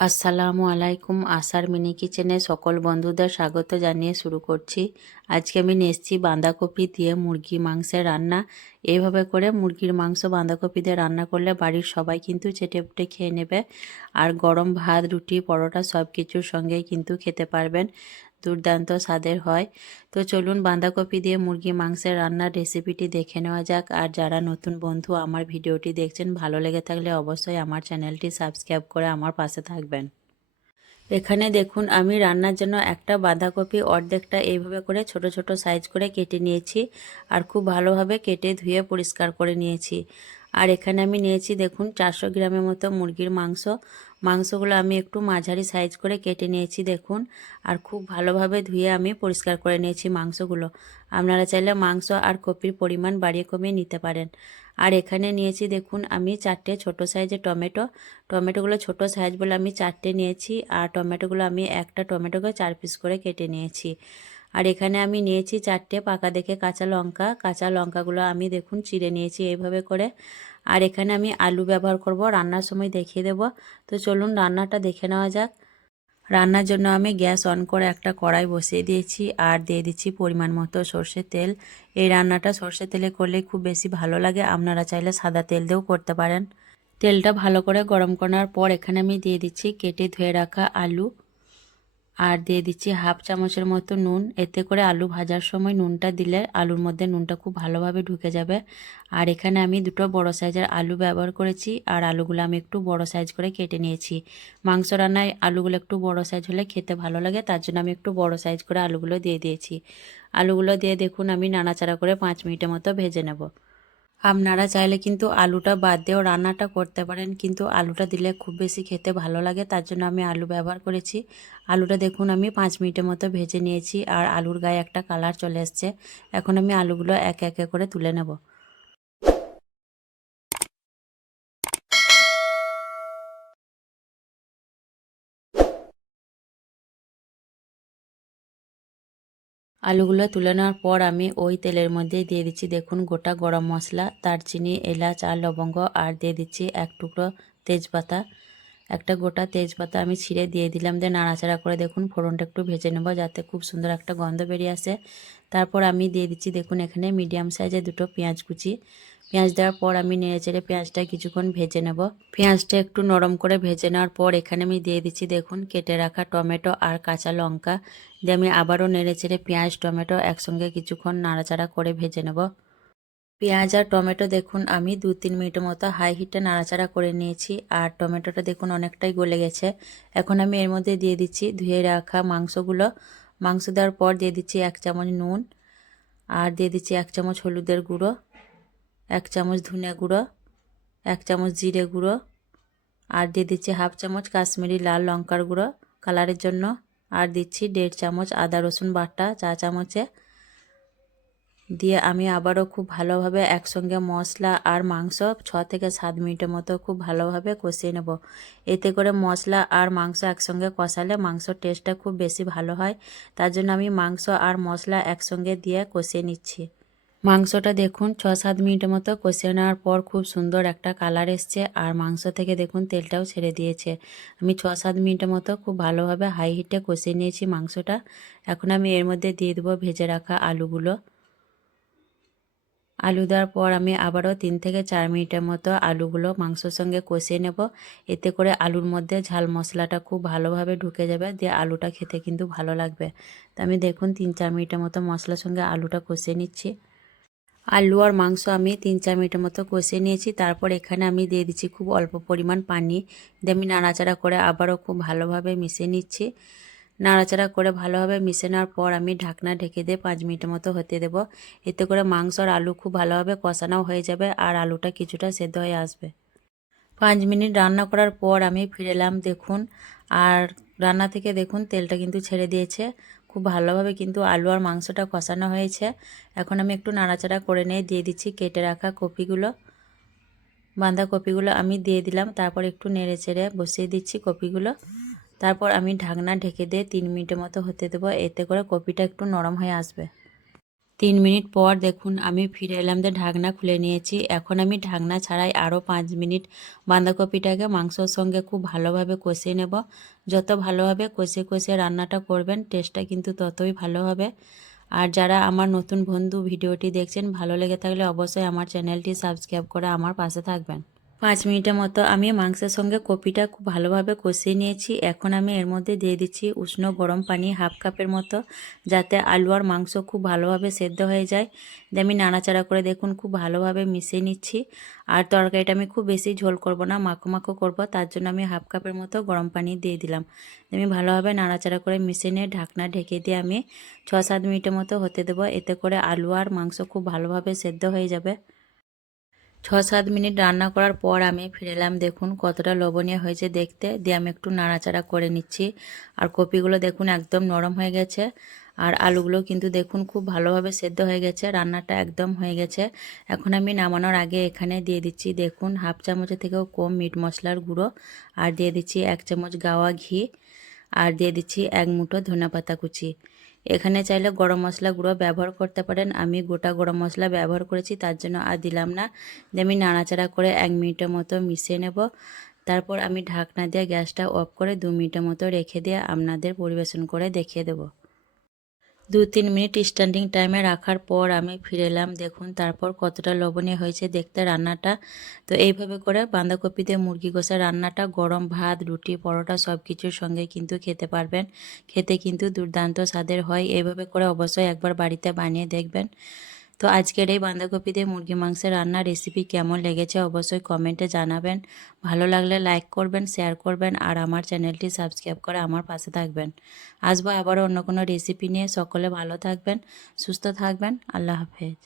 আসসালামু আলাইকুম। আশার মিনি কিচেনে সকল বন্ধুদের স্বাগত জানিয়ে শুরু করছি। আজকে আমি নিয়ে এসেছি বাঁধাকপি দিয়ে মুরগি মাংসের রান্না। এইভাবে করে মুরগির মাংস বাঁধাকপি দিয়ে রান্না করলে বাড়ির সবাই কিন্তু চেটেপুটে খেয়ে নেবে। আর গরম ভাত, রুটি, পরোটা সব কিছুর সঙ্গেই কিন্তু খেতে পারবেন। দুর্দান্ত স্বাদের হয়। তো চলুন বাঁধাকপি দিয়ে মুরগি মাংসের রান্নার রেসিপিটি দেখে নেওয়া যাক। আর যারা নতুন বন্ধু আমার ভিডিওটি দেখছেন, ভালো লেগে থাকলে অবশ্যই আমার চ্যানেলটি সাবস্ক্রাইব করে আমার পাশে থাকবেন। এখানে দেখুন আমি রান্নার জন্য একটা বাঁধাকপি অর্ধেকটা এইভাবে করে ছোট ছোট সাইজ করে কেটে নিয়েছি। আর খুব ভালোভাবে কেটে ধুয়ে পরিষ্কার করে নিয়েছি। আর এখানে আমি নিয়েছি দেখুন 400 গ্রামের মতো মুরগির মাংস। মাংসগুলো আমি একটু মাঝারি সাইজ করে কেটে নিয়েছি দেখুন। আর খুব ভালোভাবে ধুয়ে আমি পরিষ্কার করে নিয়েছি মাংসগুলো। আপনারা চাইলে মাংস আর কপির পরিমাণ বাড়িয়ে কমিয়ে নিতে পারেন। আর এখানে নিয়েছি দেখুন আমি 4টে ছোট সাইজের টমেটোগুলো ছোট সাইজ বলে আমি 4টে নিয়েছি। আর টমেটোগুলো আমি একটা টমেটোকে 4 পিস করে কেটে নিয়েছি। আর এখানে আমি নিয়েছি 4টে পাকা দেখে কাঁচা লঙ্কাগুলো আমি দেখুন চিড়ে নিয়েছি এইভাবে করে। আর এখানে আমি আলু ব্যবহার করব, রান্নার সময় দেখিয়ে দেব। তো চলুন রান্নাটা দেখে নেওয়া যাক। রান্নার জন্য আমি গ্যাস অন করে একটা কড়াই বসিয়ে দিয়েছি আর দিয়ে দিচ্ছি পরিমাণ মতো সর্ষের তেল। এই রান্নাটা সর্ষের তেলে করলে খুব বেশি ভালো লাগে, আপনারা চাইলে সাদা তেল দিয়েও করতে পারেন। তেলটা ভালো করে গরম করার পর এখানে আমি দিয়ে দিচ্ছি কেটে ধুয়ে রাখা আলু। আর দিয়ে দিচ্ছি হাফ চামচের মতো নুন। এতে করে আলু ভাজার সময় নুনটা দিলে আলুর মধ্যে নুনটা খুব ভালোভাবে ঢুকে যাবে। আর এখানে আমি দুটো বড় সাইজের আলু ব্যবহার করেছি। আর আলুগুলো আমি একটু বড় সাইজ করে কেটে নিয়েছি। মাংস রান্নায় আলুগুলো একটু বড় সাইজ হলে খেতে ভালো লাগে, তার জন্য আমি একটু বড় সাইজ করে আলুগুলো দিয়ে দিয়েছি। আলুগুলো দিয়ে দেখুন আমি নাড়াচাড়া করে 5 মিনিটের মতো ভেজে নেব। আপনারা চাইলে কিন্তু আলুটা বাদ দিয়েও রান্নাটা করতে পারেন, কিন্তু আলুটা দিলে খুব বেশি খেতে ভালো লাগে, তার জন্য আমি আলু ব্যবহার করেছি। আলুটা দেখুন আমি 5 মিনিটের মতো ভেজে নিয়েছি আর আলুর গায়ে একটা কালার চলে এসছে। এখন আমি আলুগুলো একে একে করে তুলে নেব। আলুগুলো তুলে নেওয়ার পর আমি ওই তেলের মধ্যে দিয়ে দিচ্ছি দেখুন গোটা গরম মশলা, দারচিনি, এলাচ আর লবঙ্গ। আর দিয়ে দিচ্ছি এক টুকরো তেজপাতা। একটা গোটা তেজপাতা আমি ছিঁড়ে দিয়ে দিলাম, দিয়ে নাড়াচাড়া করে দেখুন ফোড়নটা একটু ভেজে নেব যাতে খুব সুন্দর একটা গন্ধ বেরিয়ে আসে। তারপর আমি দিয়ে দিচ্ছি দেখুন এখানে মিডিয়াম সাইজের দুটো পেঁয়াজ কুচি। পেঁয়াজ দেওয়ার পর আমি নেড়েচেড়ে পেঁয়াজটা কিছুক্ষণ ভেজে নেব। পেঁয়াজটা একটু নরম করে ভেজে নেওয়ার পর এখানে আমি দিয়ে দিচ্ছি দেখুন কেটে রাখা টমেটো আর কাঁচা লঙ্কা। দিয়ে আমি আবারও নেড়েচেড়ে পেঁয়াজ টমেটো একসঙ্গে কিছুক্ষণ নাড়াচাড়া করে ভেজে নেব। পেঁয়াজ আর টমেটো দেখুন আমি 2-3 মিনিটের মতো হাই হিটে নাড়াচাড়া করে নিয়েছি। আর টমেটোটা দেখুন অনেকটাই গলে গেছে। এখন আমি এর মধ্যে দিয়ে দিচ্ছি ধুয়ে রাখা মাংসগুলো। মাংস দেওয়ার পর দিয়ে দিচ্ছি 1 চামচ নুন। আর দিয়ে দিচ্ছি 1 চামচ হলুদের গুঁড়ো, 1 চামচ ধনে গুঁড়ো, 1 চামচ জিরে গুঁড়ো। আর দিয়ে দিচ্ছি হাফ চামচ কাশ্মীরি লাল লঙ্কার গুঁড়ো কালারের জন্য। আর দিচ্ছি 1.5 চামচ আদা রসুন বাটা চা চামচে। দিয়ে আমি আবারও খুব ভালোভাবে একসঙ্গে মশলা আর মাংস 6 থেকে 7 মিনিটের মতো খুব ভালোভাবে কষিয়ে নেব। এতে করে মশলা আর মাংস একসঙ্গে কষালে মাংসর টেস্টটা খুব বেশি ভালো হয়, তার জন্য আমি মাংস আর মশলা একসঙ্গে দিয়ে কষিয়ে নিচ্ছি। মাংসটা দেখুন 6-7 মিনিটের মতো কষিয়ে নেওয়ার পর খুব সুন্দর একটা কালার এসছে আর মাংস থেকে দেখুন তেলটাও ছেড়ে দিয়েছে। আমি 6-7 মিনিটের মতো খুব ভালোভাবে হাই হিটে কষিয়ে নিয়েছি মাংসটা। এখন আমি এর মধ্যে দিয়ে দেবো ভেজে রাখা আলুগুলো। আলু দেওয়ার পর আমি আবারও 3 থেকে 4 মিনিটের মতো আলুগুলো মাংসর সঙ্গে কষিয়ে নেব। এতে করে আলুর মধ্যে ঝাল মশলাটা খুব ভালোভাবে ঢুকে যাবে, দিয়ে আলুটা খেতে কিন্তু ভালো লাগবে। তো আমি দেখুন 3-4 মিনিটের মতো মশলার সঙ্গে আলুটা কষিয়ে নিচ্ছি। আলু আর মাংস আমি 3-4 মিনিটের মতো কষিয়ে নিয়েছি। তারপর এখানে আমি দিয়ে দিচ্ছি খুব অল্প পরিমাণ পানি। দিয়ে আমি নাড়াচাড়া করে আবারও খুব ভালোভাবে মিশিয়ে নিচ্ছি। নাড়াচাড়া করে ভালোভাবে মিশে নেওয়ার পর আমি ঢাকনা ঢেকে দিয়ে 5 মিনিটের মতো হতে দেব। এতে করে মাংস আর আলু খুব ভালোভাবে কষানো হয়ে যাবে আর আলুটা কিছুটা সেদ্ধ হয়ে আসবে। 5 মিনিট রান্না করার পর আমি ফিরে এলাম দেখুন। আর রান্না থেকে দেখুন তেলটা কিন্তু ছেড়ে দিয়েছে। খুব ভালোভাবে কিন্তু আলু আর মাংসটা কষানো হয়েছে। এখন আমি একটু নাড়াচাড়া করে নিয়ে দিয়ে দিচ্ছি কেটে রাখা কপিগুলো। বাঁধাকপিগুলো আমি দিয়ে দিলাম, তারপর একটু নেড়ে চেড়ে বসিয়ে দিচ্ছি কপিগুলো। তারপর আমি ঢাকনা ঢেকে দিয়ে 3 মিনিটের মতো হতে দেবো, এতে করে কপিটা একটু নরম হয়ে আসবে। 3 মিনিট পর দেখুন আমি ফিরে এলাম, দিয়ে ঢাকনা খুলে নিয়েছি। এখন আমি ঢাকনা ছাড়াই আরও 5 মিনিট বাঁধাকপিটাকে মাংসর সঙ্গে খুব ভালোভাবে কষিয়ে নেব। যত ভালোভাবে কষে কষে রান্নাটা করবেন টেস্টটা কিন্তু ততই ভালো হবে। আর যারা আমার নতুন বন্ধু ভিডিওটি দেখছেন, ভালো লেগে থাকলে অবশ্যই আমার চ্যানেলটি সাবস্ক্রাইব করে আমার পাশে থাকবেন। 5 মিনিটের মতো আমি মাংসের সঙ্গে কপিটা খুব ভালোভাবে কষিয়ে নিয়েছি। এখন আমি এর মধ্যে দিয়ে দিচ্ছি উষ্ণ গরম পানি 1/2 কাপের মতো, যাতে আলু আর মাংস খুব ভালোভাবে সেদ্ধ হয়ে যায়। দিয়ে আমি নাড়াচাড়া করে দেখুন খুব ভালোভাবে মিশিয়ে নিচ্ছি। আর তরকারিটা আমি খুব বেশি ঝোল করব না, মাখো মাখো করব, তার জন্য আমি 1/2 কাপের মতো গরম পানি দিয়ে দিলাম। আমি ভালোভাবে নাড়াচাড়া করে মিশিয়ে নিয়ে ঢাকনা ঢেকে দিয়ে আমি 6-7 মিনিটের মতো হতে দেবো। এতে করে আলু আর মাংস খুব ভালোভাবে সেদ্ধ হয়ে যাবে। 6-7 মিনিট রান্না করার পর আমি ফিরে এলাম, দেখুন কতটা লবণীয় হয়েছে দেখতে। দিয়ে আমি একটু নাড়াচাড়া করে নিচ্ছি। আর কপিগুলো দেখুন একদম নরম হয়ে গেছে। আর আলুগুলো কিন্তু দেখুন খুব ভালোভাবে সেদ্ধ হয়ে গেছে, রান্নাটা একদম হয়ে গেছে। এখন আমি নামানোর আগে এখানে দিয়ে দিচ্ছি দেখুন 1/2 চামচের থেকেও কম মিট মশলার গুঁড়ো, আর দিয়ে দিচ্ছি 1 চামচ গাওয়া ঘি, আর দিয়ে দিচ্ছি 1 মুঠো ধনেপাতা কুচি। এখানে চাইলে গরম মশলা গুঁড়ো ব্যবহার করতে পারেন, আমি গোটা গরম মশলা ব্যবহার করেছি, তার জন্য আর দিলাম না। দিয়ে আমি নাড়াচাড়া করে 1 মিনিটের মতো মিশিয়ে নেব। তারপর আমি ঢাকনা দিয়ে গ্যাসটা অফ করে 2 মিনিটের মতো রেখে দিয়ে আপনাদের পরিবেশন করে দেখিয়ে দেবো। 2-3 মিনিট স্ট্যান্ডিং টাইমে রাখার পর আমি ফিরে এলাম, দেখুন তারপর কতটা লবণীয় হয়েছে দেখতে রান্নাটা। তো এইভাবে করে বাঁধাকপি দিয়ে মুরগি কষা রান্নাটা গরম ভাত, রুটি, পরোটা সব কিছুর সঙ্গে কিন্তু খেতে পারবেন। খেতে কিন্তু দুর্দান্ত স্বাদের হয়। এইভাবে করে অবশ্যই একবার বাড়িতে বানিয়ে দেখবেন। তো আজকের এই বাঁধাকপি দিয়ে মুরগি মাংসের রান্নার রেসিপি কেমন লেগেছে অবশ্যই কমেন্টে জানাবেন। ভালো লাগলে লাইক করবেন, শেয়ার করবেন, আর আমার চ্যানেলটি সাবস্ক্রাইব করে আমার পাশে থাকবেন। আসবো আবারও অন্য কোনো রেসিপি নিয়ে। সকলে ভালো থাকবেন, সুস্থ থাকবেন। আল্লাহ হাফেজ।